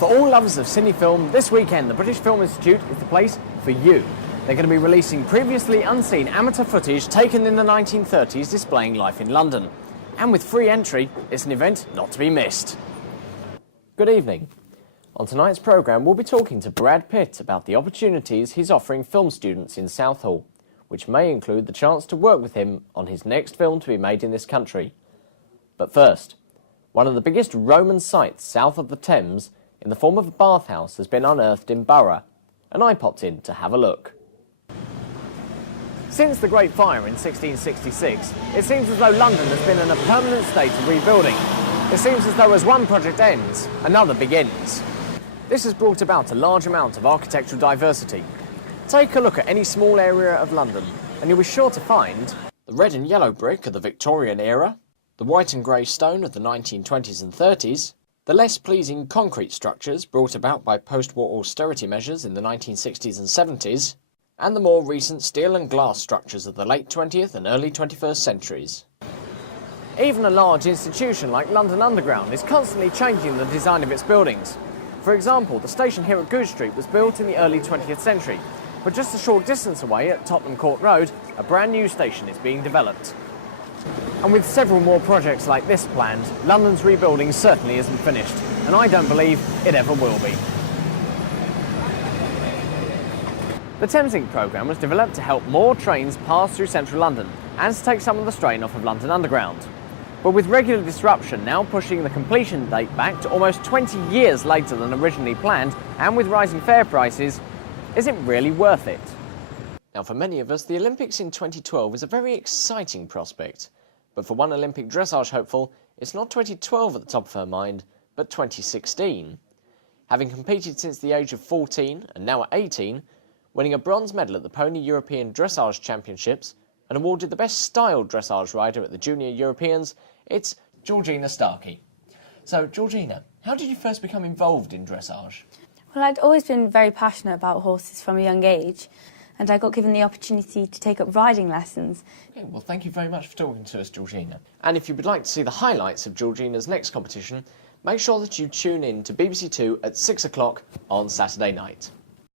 For all lovers of cine film, this weekend the British Film Institute is the place for you. They're going to be releasing previously unseen amateur footage taken in the 1930s displaying life in London. And with free entry, it's an event not to be missed. Good evening. On tonight's programme, we'll be talking to Brad Pitt about the opportunities he's offering film students in Southall, which may include the chance to work with him on his next film to be made in this country. But first, one of the biggest Roman sites south of the Thames in the form of a bathhouse has been unearthed in Borough, and I popped in to have a look. Since the Great Fire in 1666, it seems as though London has been in a permanent state of rebuilding. It seems as though as one project ends, another begins. This has brought about a large amount of architectural diversity. Take a look at any small area of London, and you'll be sure to find the red and yellow brick of the Victorian era, the white and grey stone of the 1920s and 30s, the less pleasing concrete structures brought about by post-war austerity measures in the 1960s and 70s, and the more recent steel and glass structures of the late 20th and early 21st centuries. Even a large institution like London Underground is constantly changing the design of its buildings. For example, the station here at Goose Street was built in the early 20th century, but just a short distance away at Tottenham Court Road, a brand new station is being developed. And with several more projects like this planned, London's rebuilding certainly isn't finished, and I don't believe it ever will be. The Thameslink programme was developed to help more trains pass through central London and to take some of the strain off of London Underground. But with regular disruption now pushing the completion date back to almost 20 years later than originally planned, and with rising fare prices, is it really worth it? Now, for many of us, the Olympics in 2012 is a very exciting prospect. But for one Olympic dressage hopeful, it's not 2012 at the top of her mind, but 2016. Having competed since the age of 14 and now at 18, winning a bronze medal at the Pony European Dressage Championships and awarded the best styled dressage rider at the Junior Europeans, it's Georgina Starkey. So, Georgina, how did you first become involved in dressage? Well, I'd always been very passionate about horses from a young age, and I got given the opportunity to take up riding lessons. Okay, well, thank you very much for talking to us, Georgina. And if you would like to see the highlights of Georgina's next competition, make sure that you tune in to BBC Two at 6 o'clock on Saturday night.